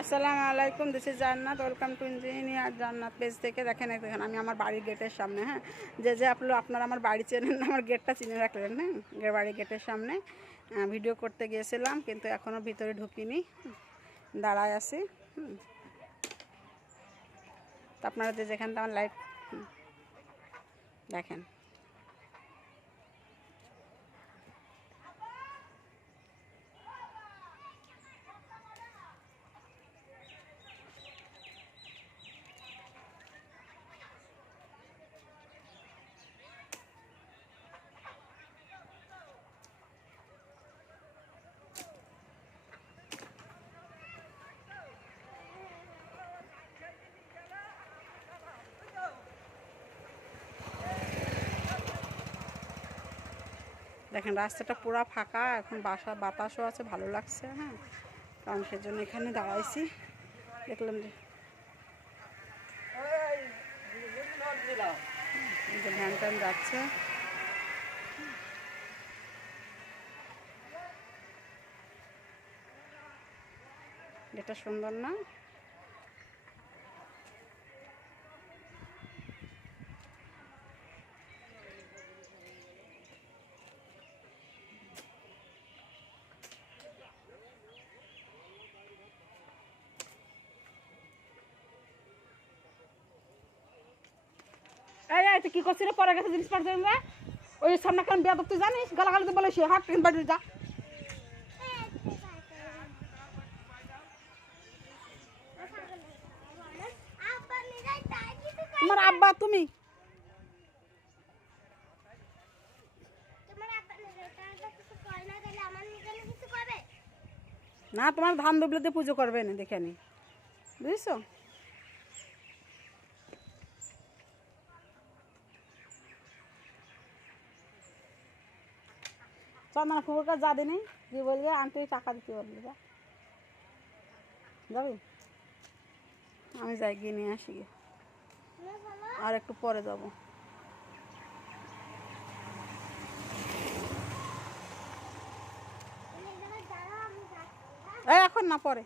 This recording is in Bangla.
আসসালামু আলাইকুম, দিস ইজ জান্নাত। ওয়েলকাম টু ইঞ্জিনিয়ার জান্নাত পেজ থেকে। দেখেন আমি আমার বাড়ির গেটের সামনে। হ্যাঁ, যে আপনারা আমার বাড়ি চেনেন না, আমার গেটটা চিনে রাখলেন। হ্যাঁ, বাড়ির গেটের সামনে ভিডিও করতে গিয়েছিলাম, কিন্তু এখনও ভিতরে ঢুকিনি, দাঁড়ায় আছি। তো আপনারা যেখানটা আমার লাইট দেখেন। দেখেন রাস্তাটা পুরো ফাঁকা, এখন বাতাসও আছে, ভালো লাগছে। হ্যাঁ, কারণ সেজন্য এখানে দাঁড়াইছি। দেখলাম যে ভ্যান ট্যান যাচ্ছে। এটা সুন্দর না? এই তুই কি করছিস? পরে গেছে জিনিস পাঠাতে না, ওই সামনে কেন বিয়া তুই জানিস? গালাগালিতে বলে সে হাট ট্রেন বাড়ি যা। তোমার আব্বা তুমি? না, তোমার ধান দুবলেতে পুজো করবে না, দেখে নি, বুঝছো? চন্দনা ফুপুর কাছে যা দিনি, কি বলবে আন্টি টাকা দিতে বলবে, যা যাবি? আমি যাই, গিয়ে নিয়ে আসি, আর একটু পরে যাব। এখন না, পরে।